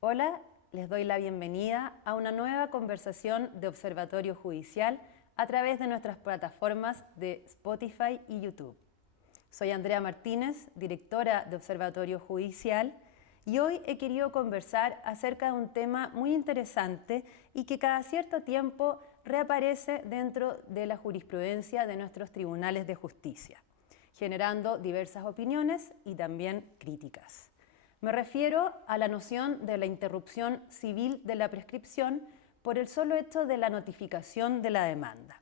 Hola, les doy la bienvenida a una nueva conversación de Observatorio Judicial a través de nuestras plataformas de Spotify y YouTube. Soy Andrea Martínez, directora de Observatorio Judicial, y hoy he querido conversar acerca de un tema muy interesante y que cada cierto tiempo reaparece dentro de la jurisprudencia de nuestros tribunales de justicia, generando diversas opiniones y también críticas. Me refiero a la noción de la interrupción civil de la prescripción por el solo hecho de la notificación de la demanda.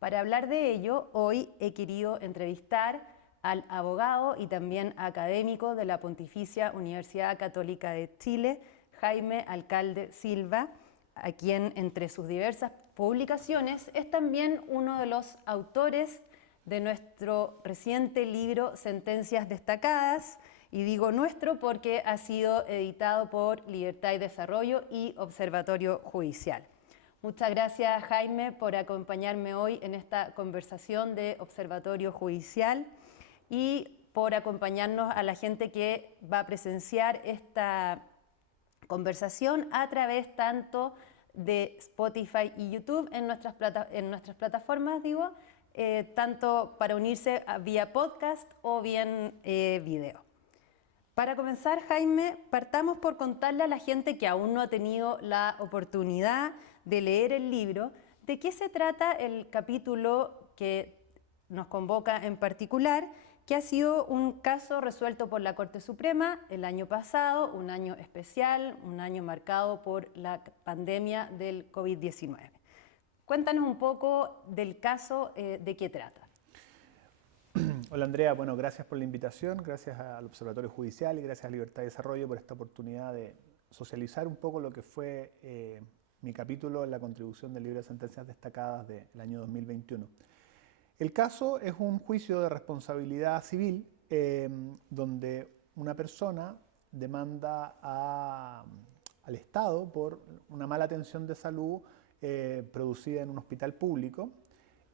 Para hablar de ello, hoy he querido entrevistar al abogado y también académico de la Pontificia Universidad Católica de Chile, Jaime Alcalde Silva, a quien entre sus diversas publicaciones es también uno de los autores de nuestro reciente libro Sentencias Destacadas, y digo nuestro porque ha sido editado por Libertad y Desarrollo y Observatorio Judicial. Muchas gracias, Jaime, por acompañarme hoy en esta conversación de Observatorio Judicial y por acompañarnos a la gente que va a presenciar esta conversación a través tanto de Spotify y YouTube en nuestras plataformas, tanto para unirse vía podcast o bien video. Para comenzar, Jaime, partamos por contarle a la gente que aún no ha tenido la oportunidad de leer el libro, de qué se trata el capítulo que nos convoca en particular, que ha sido un caso resuelto por la Corte Suprema el año pasado, un año especial, un año marcado por la pandemia del COVID-19. Cuéntanos un poco del caso, de qué trata. Hola Andrea, bueno, gracias por la invitación, gracias al Observatorio Judicial y gracias a Libertad y Desarrollo por esta oportunidad de socializar un poco lo que fue mi capítulo en la contribución del libro de sentencias destacadas del año 2021. El caso es un juicio de responsabilidad civil donde una persona demanda al Estado por una mala atención de salud producida en un hospital público,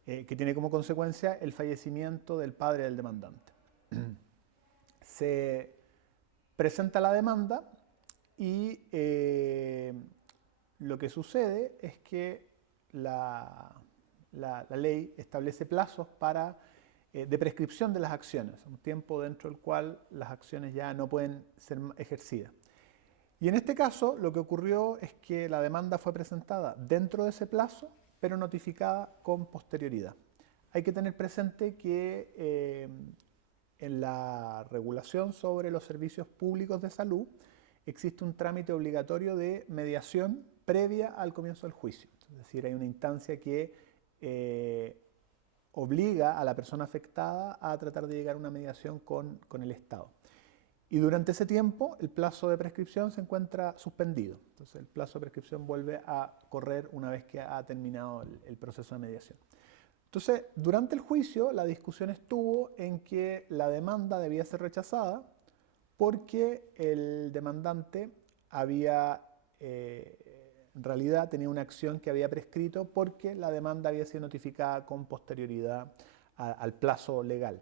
que tiene como consecuencia el fallecimiento del padre del demandante. Se presenta la demanda y lo que sucede es que la ley establece plazos de prescripción de las acciones, un tiempo dentro del cual las acciones ya no pueden ser ejercidas. Y en este caso lo que ocurrió es que la demanda fue presentada dentro de ese plazo, pero notificada con posterioridad. Hay que tener presente que en la regulación sobre los servicios públicos de salud existe un trámite obligatorio de mediación previa al comienzo del juicio. Es decir, hay una instancia que obliga a la persona afectada a tratar de llegar a una mediación con el Estado. Y durante ese tiempo el plazo de prescripción se encuentra suspendido. Entonces el plazo de prescripción vuelve a correr una vez que ha terminado el proceso de mediación. Entonces, durante el juicio la discusión estuvo en que la demanda debía ser rechazada porque el demandante en realidad tenía una acción que había prescrito porque la demanda había sido notificada con posterioridad al plazo legal.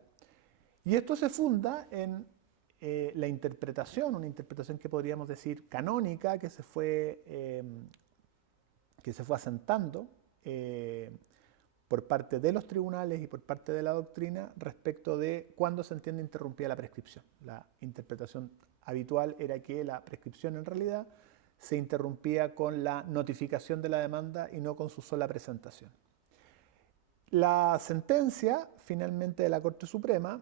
Y esto se funda en la interpretación, una interpretación que podríamos decir canónica, que se fue asentando por parte de los tribunales y por parte de la doctrina respecto de cuándo se entiende interrumpida la prescripción. La interpretación habitual era que la prescripción en realidad se interrumpía con la notificación de la demanda y no con su sola presentación. La sentencia finalmente de la Corte Suprema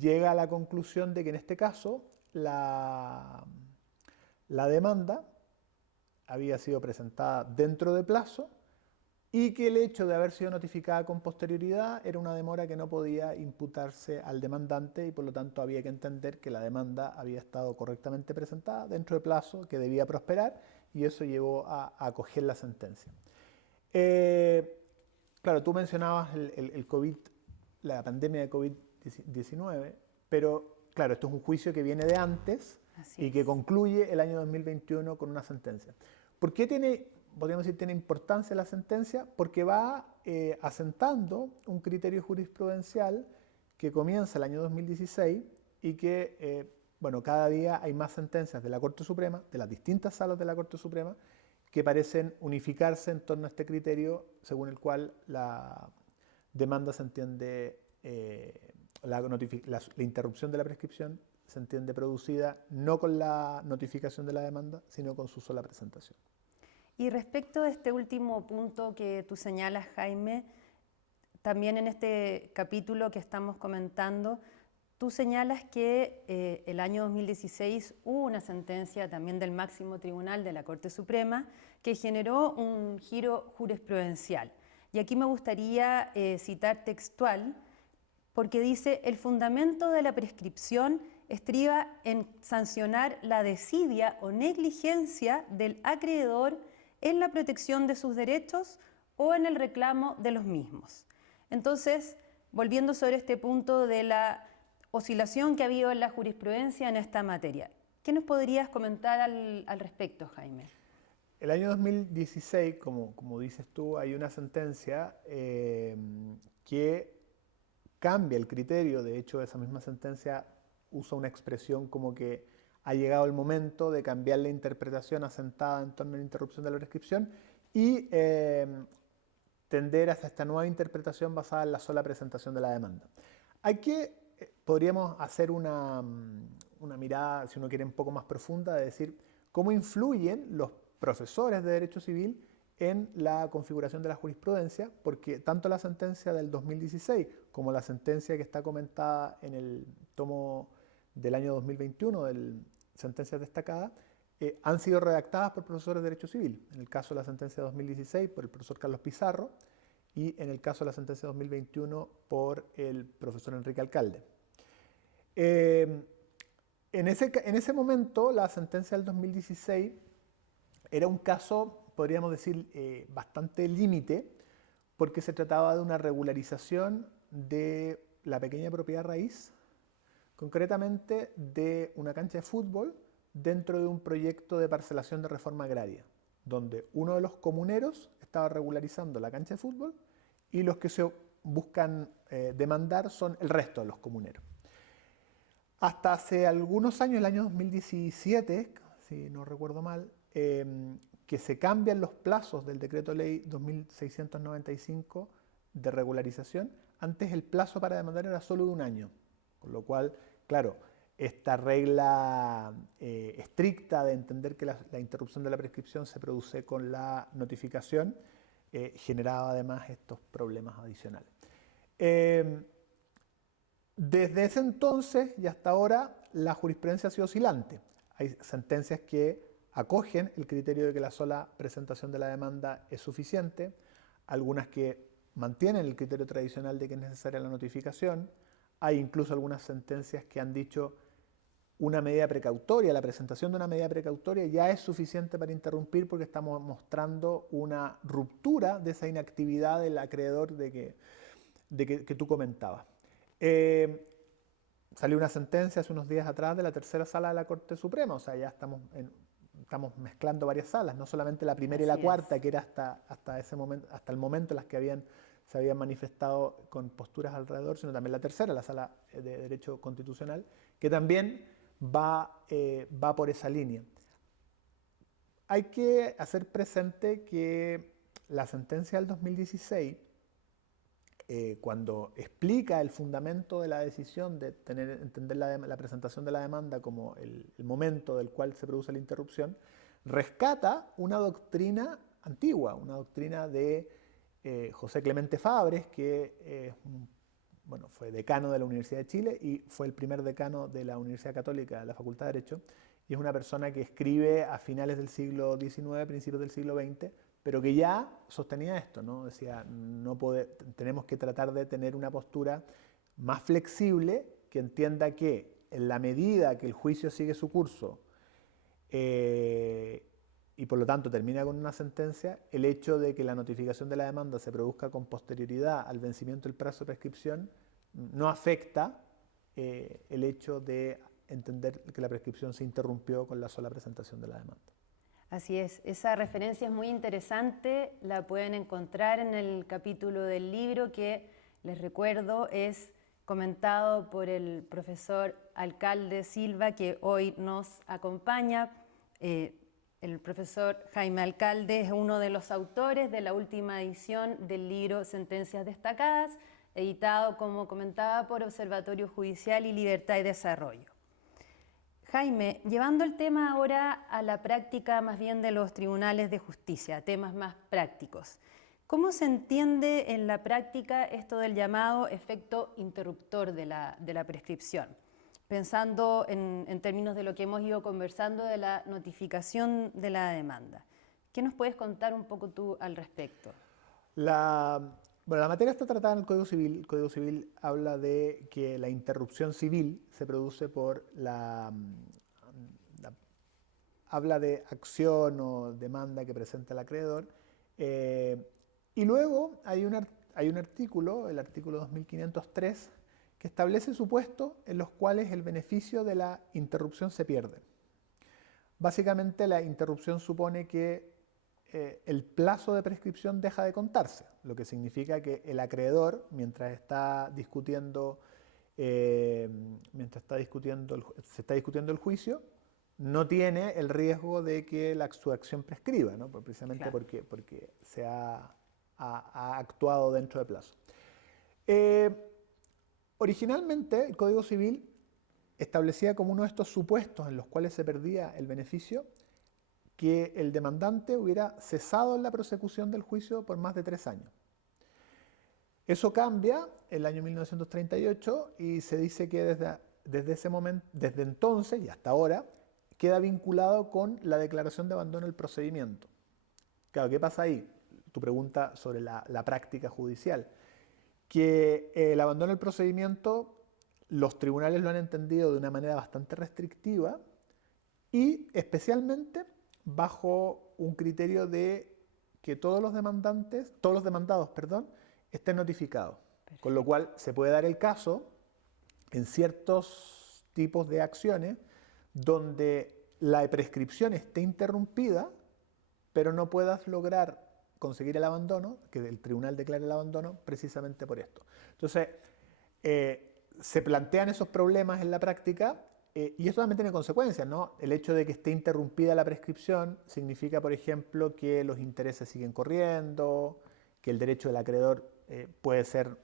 llega a la conclusión de que en este caso la demanda había sido presentada dentro de plazo y que el hecho de haber sido notificada con posterioridad era una demora que no podía imputarse al demandante y por lo tanto había que entender que la demanda había estado correctamente presentada dentro de plazo, que debía prosperar, y eso llevó a acoger la sentencia. Claro, tú mencionabas el COVID, la pandemia de COVID-19, pero claro, esto es un juicio que viene de antes y que concluye el año 2021 con una sentencia. ¿Por qué podríamos decir, tiene importancia la sentencia? Porque va asentando un criterio jurisprudencial que comienza el año 2016 y que bueno, cada día hay más sentencias de la Corte Suprema, de las distintas salas de la Corte Suprema, que parecen unificarse en torno a este criterio según el cual la demanda se entiende, la interrupción de la prescripción se entiende producida no con la notificación de la demanda, sino con su sola presentación. Y respecto a este último punto que tú señalas, Jaime, también en este capítulo que estamos comentando, tú señalas que el año 2016 hubo una sentencia también del máximo tribunal de la Corte Suprema que generó un giro jurisprudencial. Y aquí me gustaría citar textual, porque dice: el fundamento de la prescripción estriba en sancionar la desidia o negligencia del acreedor en la protección de sus derechos o en el reclamo de los mismos. Entonces, volviendo sobre este punto de la oscilación que ha habido en la jurisprudencia en esta materia, ¿qué nos podrías comentar al respecto, Jaime? El año 2016, como dices tú, hay una sentencia que cambia el criterio. De hecho, esa misma sentencia usa una expresión como que ha llegado el momento de cambiar la interpretación asentada en torno a la interrupción de la prescripción y tender hacia esta nueva interpretación basada en la sola presentación de la demanda. Podríamos hacer una mirada, si uno quiere, un poco más profunda, de decir cómo influyen los profesores de Derecho Civil en la configuración de la jurisprudencia, porque tanto la sentencia del 2016 como la sentencia que está comentada en el tomo del año 2021 de sentencias destacadas, han sido redactadas por profesores de Derecho Civil. En el caso de la sentencia de 2016 por el profesor Carlos Pizarro y en el caso de la sentencia de 2021 por el profesor Enrique Alcalde. En ese momento, la sentencia del 2016 era un caso, podríamos decir, bastante límite, porque se trataba de una regularización de la pequeña propiedad raíz, concretamente de una cancha de fútbol dentro de un proyecto de parcelación de reforma agraria, donde uno de los comuneros estaba regularizando la cancha de fútbol y los que se buscan demandar son el resto de los comuneros. Hasta hace algunos años, el año 2017, si no recuerdo mal, que se cambian los plazos del decreto ley 2695 de regularización. Antes el plazo para demandar era solo de un año, con lo cual, claro, esta regla estricta de entender que la interrupción de la prescripción se produce con la notificación generaba además estos problemas adicionales. Desde ese entonces y hasta ahora la jurisprudencia ha sido oscilante. Hay sentencias que acogen el criterio de que la sola presentación de la demanda es suficiente, algunas que mantienen el criterio tradicional de que es necesaria la notificación. Hay incluso algunas sentencias que han dicho una medida precautoria, la presentación de una medida precautoria ya es suficiente para interrumpir porque estamos mostrando una ruptura de esa inactividad del acreedor que tú comentabas. Salió una sentencia hace unos días atrás de la tercera sala de la Corte Suprema, o sea, ya estamos mezclando varias salas, no solamente la primera y la cuarta, que era hasta el momento en las que se habían manifestado con posturas alrededor, sino también la tercera, la sala de Derecho Constitucional, que también va por esa línea. Hay que hacer presente que la sentencia del 2016, cuando explica el fundamento de la decisión de entender la presentación de la demanda como el momento del cual se produce la interrupción, rescata una doctrina antigua, una doctrina de José Clemente Fabres, que fue decano de la Universidad de Chile y fue el primer decano de la Universidad Católica de la Facultad de Derecho, y es una persona que escribe a finales del siglo XIX, principios del siglo XX, pero que ya sostenía esto, ¿no? Decía, tenemos que tratar de tener una postura más flexible que entienda que en la medida que el juicio sigue su curso y por lo tanto termina con una sentencia, el hecho de que la notificación de la demanda se produzca con posterioridad al vencimiento del plazo de prescripción no afecta el hecho de entender que la prescripción se interrumpió con la sola presentación de la demanda. Así es, esa referencia es muy interesante, la pueden encontrar en el capítulo del libro que, les recuerdo, es comentado por el profesor Alcalde Silva, que hoy nos acompaña. El profesor Jaime Alcalde es uno de los autores de la última edición del libro Sentencias Destacadas, editado, como comentaba, por Observatorio Judicial y Libertad y Desarrollo. Jaime, llevando el tema ahora a la práctica más bien de los tribunales de justicia, temas más prácticos, ¿cómo se entiende en la práctica esto del llamado efecto interruptor de la prescripción? Pensando en términos de lo que hemos ido conversando de la notificación de la demanda. ¿Qué nos puedes contar un poco tú al respecto? La materia está tratada en el Código Civil. El Código Civil habla de que la interrupción civil se produce por habla de acción o demanda que presenta el acreedor. Y luego hay un artículo, el artículo 2503, que establece supuestos en los cuales el beneficio de la interrupción se pierde. Básicamente la interrupción supone que el plazo de prescripción deja de contarse, lo que significa que el acreedor, mientras se está discutiendo el juicio, no tiene el riesgo de que su acción prescriba, ¿no? Precisamente claro, porque se ha actuado dentro de plazo. Originalmente el Código Civil establecía como uno de estos supuestos en los cuales se perdía el beneficio que el demandante hubiera cesado en la prosecución del juicio por más de 3 años. Eso cambia en el año 1938 y se dice que desde entonces y hasta ahora queda vinculado con la declaración de abandono del procedimiento. Claro, ¿qué pasa ahí? Tu pregunta sobre la práctica judicial. Que el abandono del procedimiento, los tribunales lo han entendido de una manera bastante restrictiva y especialmente bajo un criterio de que todos los demandados, estén notificados. Perfecto. Con lo cual se puede dar el caso en ciertos tipos de acciones donde la prescripción esté interrumpida, pero no puedas lograr conseguir el abandono, que el tribunal declare el abandono precisamente por esto. Entonces, se plantean esos problemas en la práctica y eso también tiene consecuencias, ¿no? El hecho de que esté interrumpida la prescripción significa, por ejemplo, que los intereses siguen corriendo, que el derecho del acreedor puede ser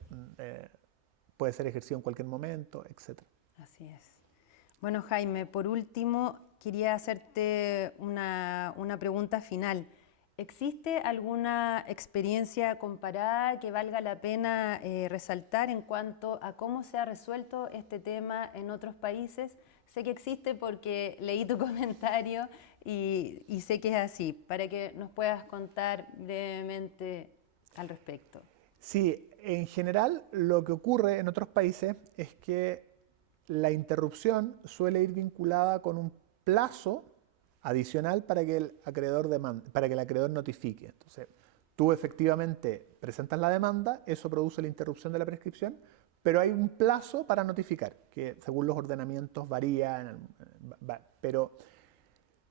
ejercido en cualquier momento, etc. Así es. Bueno, Jaime, por último, quería hacerte una pregunta final. ¿Existe alguna experiencia comparada que valga la pena resaltar en cuanto a cómo se ha resuelto este tema en otros países? Sé que existe porque leí tu comentario y sé que es así, para que nos puedas contar brevemente al respecto. Sí, en general lo que ocurre en otros países es que la interrupción suele ir vinculada con un plazo adicional para que el acreedor notifique. Entonces, tú efectivamente presentas la demanda, eso produce la interrupción de la prescripción, pero hay un plazo para notificar, que según los ordenamientos varía, pero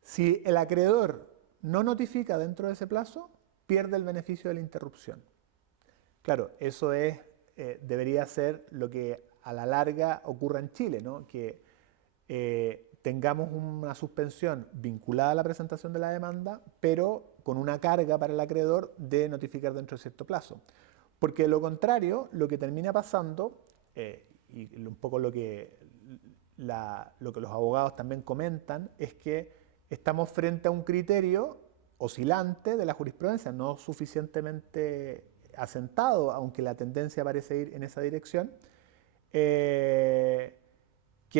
si el acreedor no notifica dentro de ese plazo, pierde el beneficio de la interrupción. Claro, eso debería ser lo que a la larga ocurra en Chile, ¿no? Que tengamos una suspensión vinculada a la presentación de la demanda, pero con una carga para el acreedor de notificar dentro de cierto plazo. Porque de lo contrario, lo que termina pasando, y un poco lo que los abogados también comentan, es que estamos frente a un criterio oscilante de la jurisprudencia, no suficientemente asentado, aunque la tendencia parece ir en esa dirección, que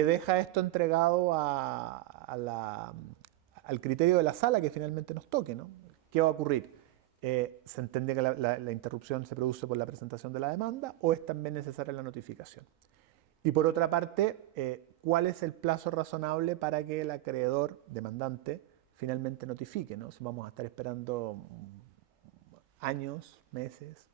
deja esto entregado al criterio de la sala que finalmente nos toque, ¿no? ¿Qué va a ocurrir? ¿Se entiende que la interrupción se produce por la presentación de la demanda o es también necesaria la notificación? Y por otra parte, ¿cuál es el plazo razonable para que el acreedor demandante finalmente notifique, ¿no? Si vamos a estar esperando años, meses,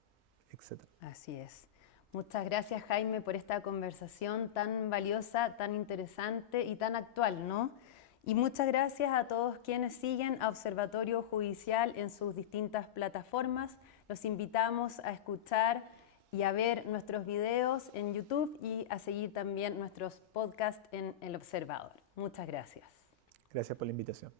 etc. Así es. Muchas gracias, Jaime, por esta conversación tan valiosa, tan interesante y tan actual, ¿no? Y muchas gracias a todos quienes siguen a Observatorio Judicial en sus distintas plataformas. Los invitamos a escuchar y a ver nuestros videos en YouTube y a seguir también nuestros podcasts en El Observador. Muchas gracias. Gracias por la invitación.